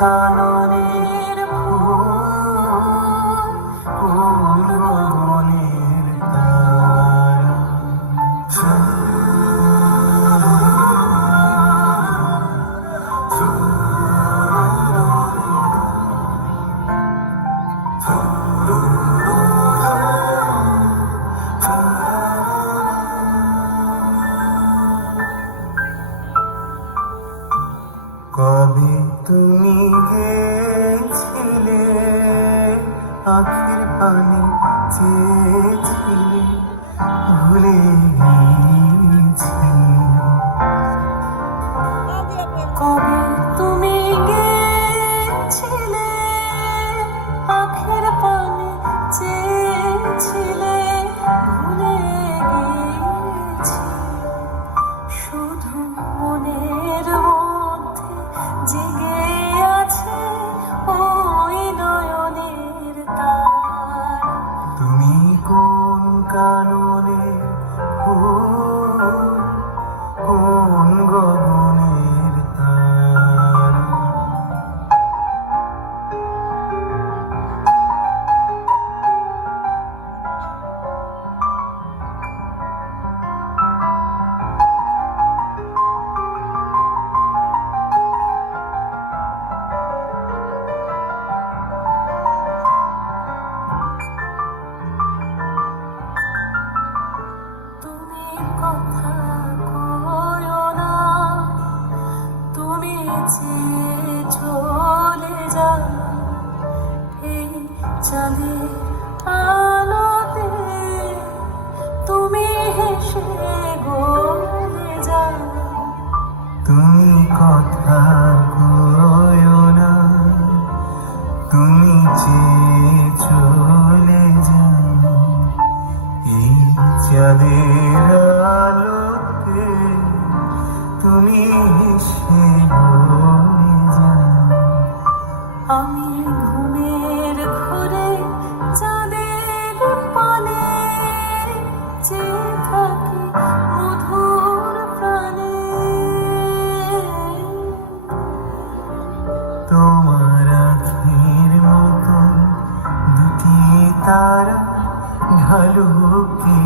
কাননের ফুল, কোন গগনের তারা। কবে তুমি গেছিলে, আখের পানি চেয়েছিলে, ভুলে গেছি। কবে তুমি গেছিলে, আখের পানি চেয়েছিলে, ভুলে গেছি। শুধু মনের মধ্যে জেগে আছে ওই নয়নের তারা। তুমি কোন কাননের ফুল, কোন গগনের তারা। তুমি কথা কয়ো না, তুমি যে চলে যাও এই চাঁদের আলোতে, তুমি হেসে গলে যাও। তুমি কথা কয়ো না, তুমি যে চলে যাও এই চাঁদের আলোতে, তুমি সে বলে যাও। আমি ঘুমের ঘরে চাঁদের পানে চেয়ে থাকি মধুর প্রাণে। তোমার আখির মতন দুটি তারা ঢালুকে